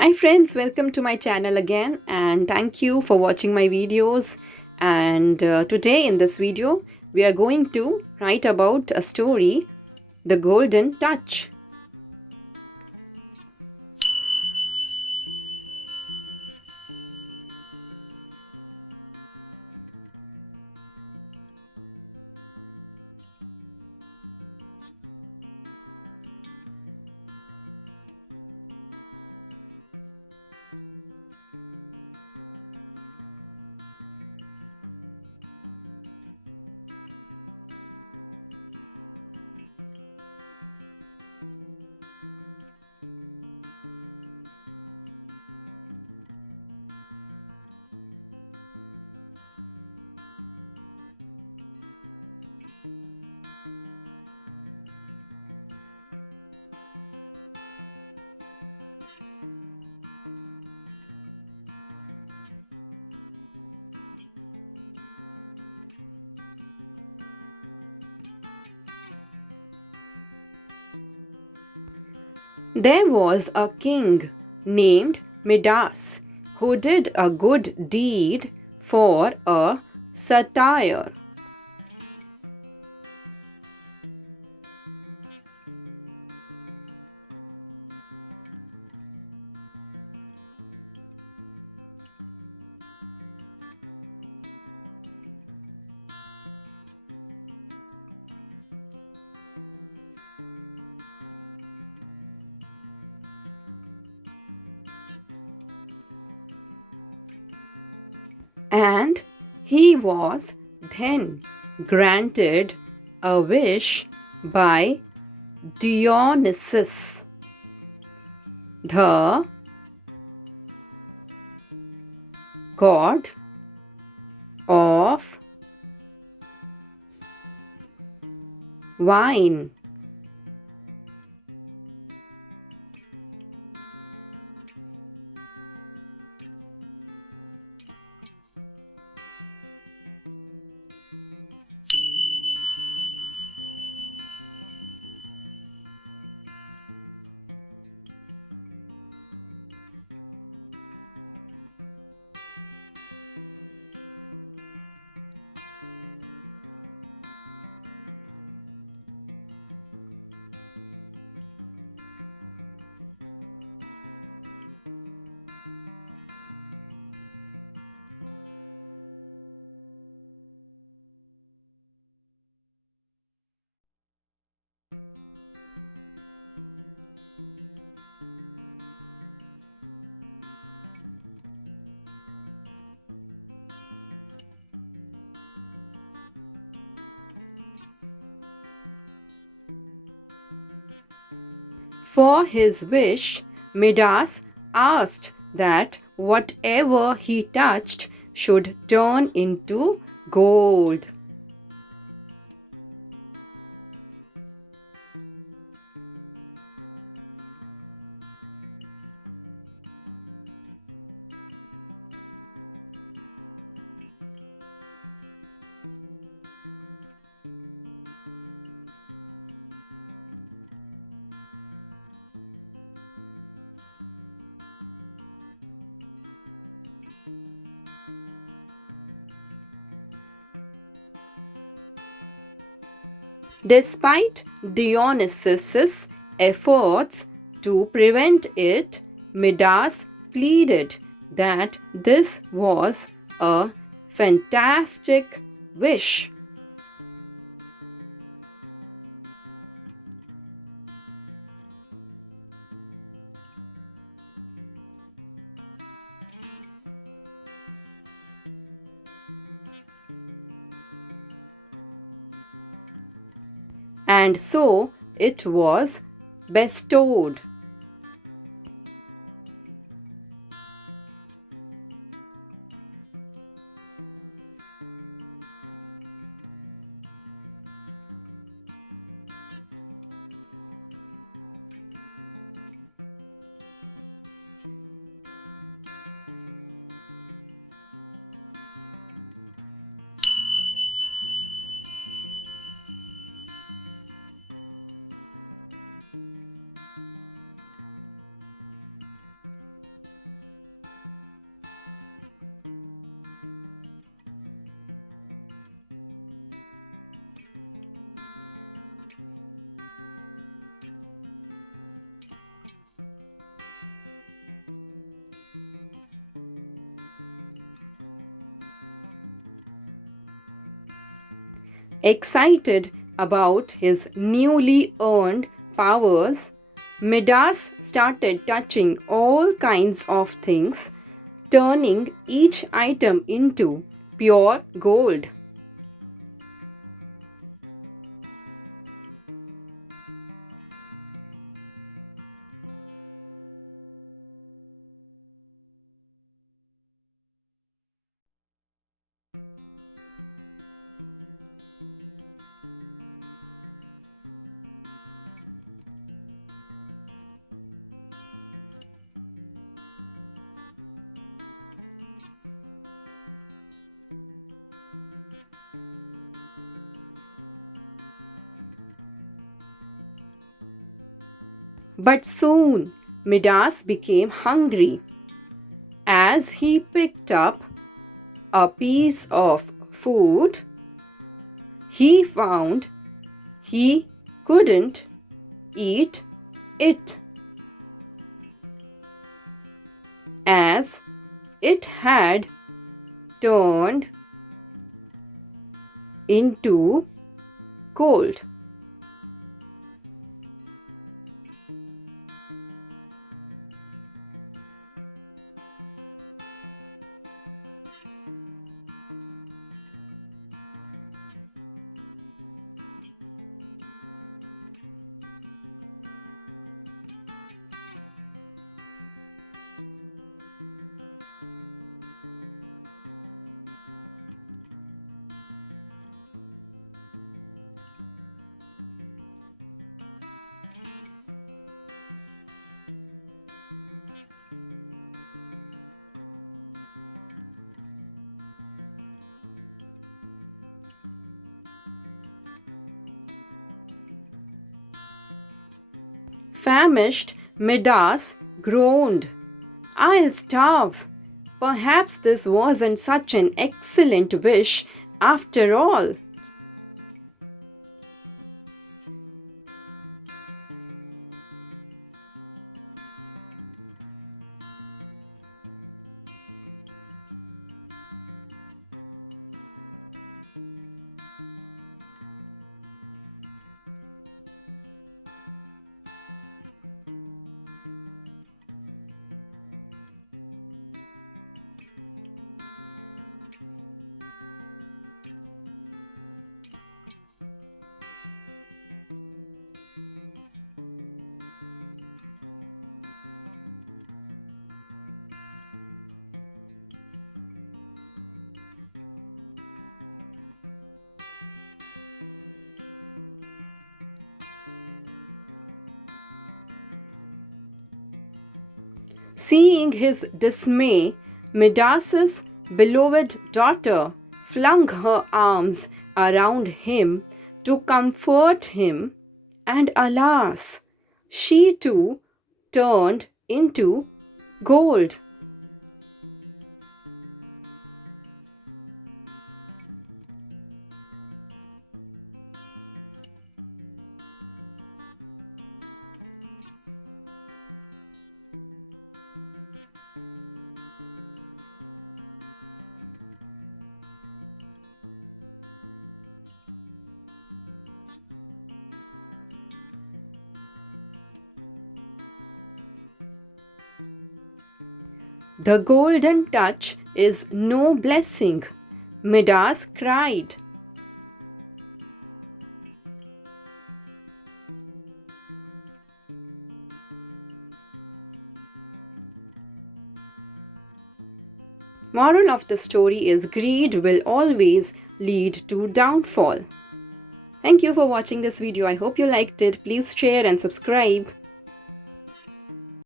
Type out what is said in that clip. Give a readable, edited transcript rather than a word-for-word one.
Hi friends, welcome to my channel again and thank you for watching my videos. And today in this video we are going to write about a story, The Golden Touch. There was a king named Midas who did a good deed for a satire. And he was then granted a wish by Dionysus, the god of wine. For his wish, Midas asked that whatever he touched should turn into gold. Despite Dionysus's efforts to prevent it, Midas pleaded that this was a fantastic wish. And so it was bestowed. Excited about his newly earned powers, Midas started touching all kinds of things, turning each item into pure gold. But soon Midas became hungry. As he picked up a piece of food, he found he couldn't eat it, as it had turned into gold. Famished, Midas groaned, "I'll starve. Perhaps this wasn't such an excellent wish after all." Seeing his dismay, Midas's beloved daughter flung her arms around him to comfort him, and alas, she too turned into gold. The golden touch is no blessing, Midas cried. Moral of the story is greed will always lead to downfall. Thank you for watching this video. I hope you liked it. Please share and subscribe.